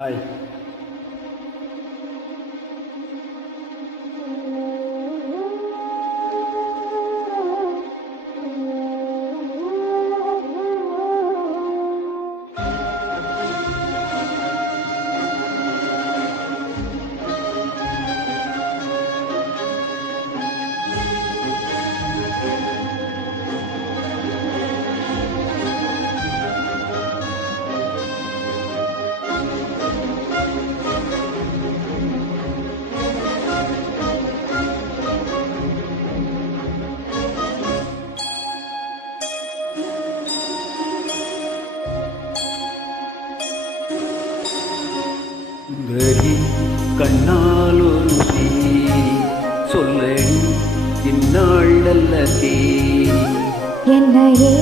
Hi. சுந்தரி கண்ணால் ஒரு சேரி சொல்லடி இந்நாள் நல்ல தேரி. என்னையே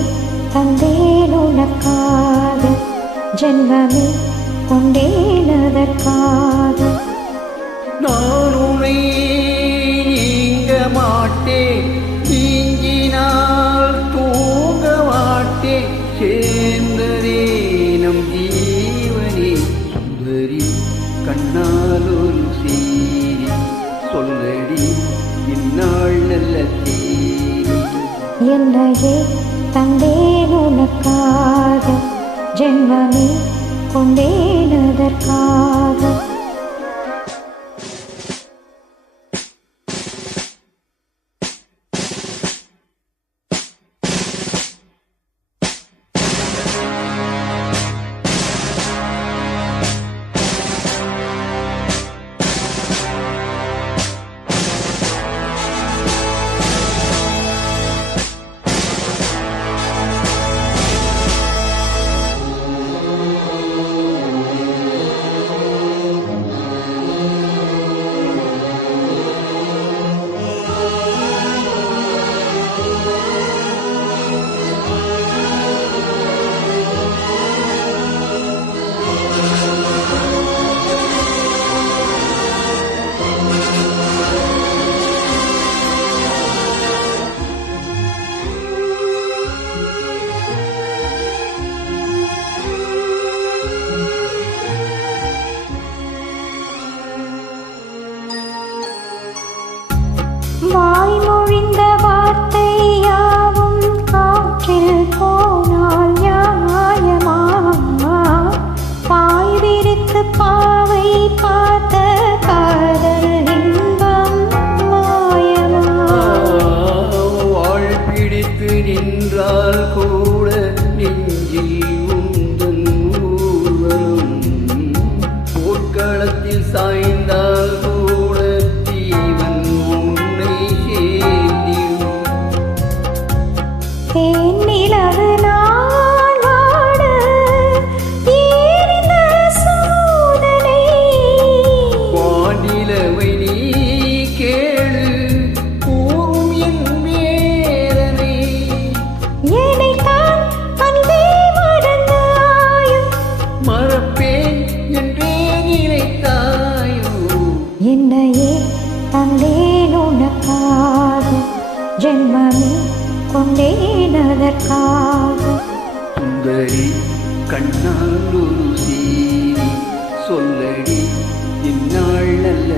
தந்தேன் உனக்காக, ஜென்மமே கொண்டேன் அதற்காக. நான் உன்னை நீங்க மாட்டேன், நீங்கினால் தூங்க மாட்டேன், சேர்ந்ததே நம் ஜீவனே. சுந்தரி கண்ணால் ஒரு சேரி சொல்லடி இந்நாள் நல்ல தேரி. என்னையே தந்தேன் உனக்காக, ஜென்மமே கொண்டேன் அதற்காக. வாய்மொழிந்த வார்த்தை யாவும் காற்றில் போனால் நியாயமா? பாய் விரித்து பாவை பார்த்த காதல் இன்பம் மாயமா? வாழ் பிடித்து நின்றால் கூட நெஞ்சில் உந்தன் ஊர்வலம், போர்க்களத்தில் சாய்ந்தால் கூட ஜீவன் உன்னை சேர்ந்திடும். தேனிலவு நான் வாட ஏறின சோதனை, வானிலவை நீ கேளு கூறும் என் வேதனை. என்னைத்தான் அன்பே மறந்தாயோ, மறப்பேன் என்றே நினைத்தாயோ. என்னையே தந்தேன் உனக்காக, ஜென்மமே கொண்டேன் அதற்காக. சுந்தரி கண்ணால் ஒரு சேரி சொல்லடி இந்நாள் நல்ல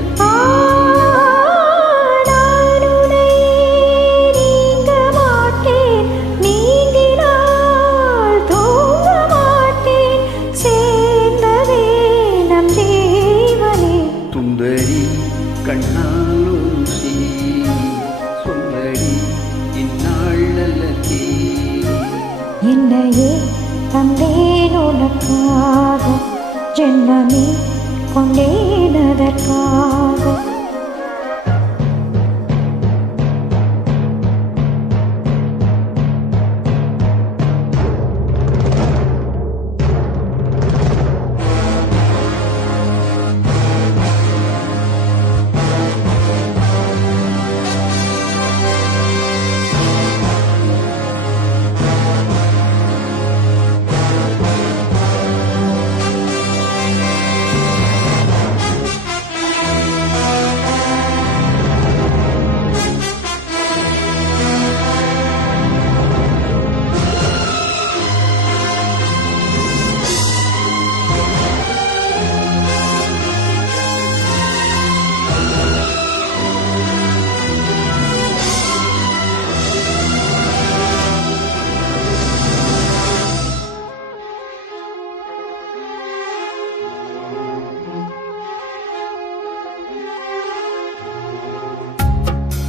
நான் உன்னை நீங்க மாட்டேன், நீங்கினால் தூங்க மாட்டேன், சேர்ந்ததே நம் ஜீவனே. சுந்தரி கண்ணால் ஒரு சேரி சொல்லடி இந்நாள் நல்ல தேரி. என்னையே தந்தேன் உனக்காக, ஜென்மமே கொண்டேன் அதற்காக.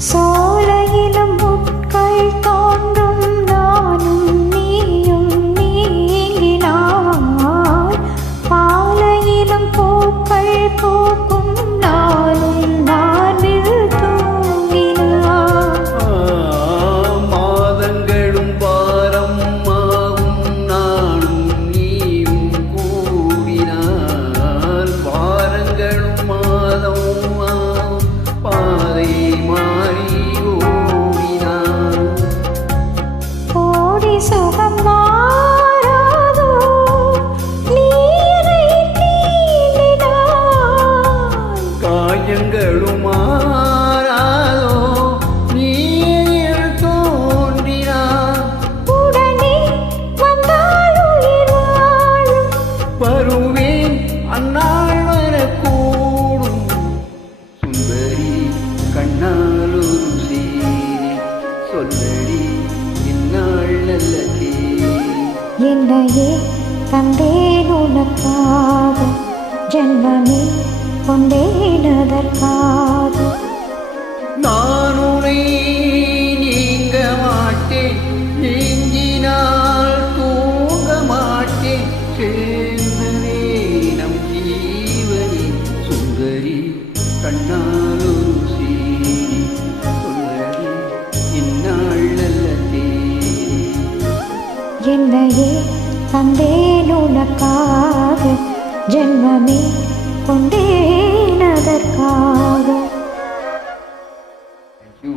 சோலையிலும் முட்கள் தோன்றும் நானும் நீயும் நீங்கினார் பாலையிலும் பூக்கள் பூக்கும் நானும் நானில் தூங்கினார் மாதங்களும் பாரம் ஆகும் நானும் நீயும் கூடினார் பாரங்களும் மாதம் ஆகும் பாதை மாறி ஓடினார் ஓடி சுகம் மாறாதோ நீரை தீண்டினாய் காயங்களும் மாறாதோ நீரில் தோன்றினார் உடனே வந்தால் உயிர் வாழும் வருவேன் அந்நாள் வரக்கூடும் சுந்தரி கண்ணால் ஒரு சீரி சொல்லடி இந்நாள் நல்ல தேதி என்னையே தந்தேன் உனக்காக ஜென்மமே கொண்டேனதற்காக நான் உன்னை நீங்க மாட்டேன் நீங்கினால் தூங்க மாட்டேன் சேர்ந்தனே நம் ஜீவனி சுந்தரி கண்ணால் ஒரு சீரி சொல்லடி இந்நாள் நல்ல தேதி என்னையே தந்தேன் உனக்காக ஜென்மமே கொண்டேனதற்காக Thank you.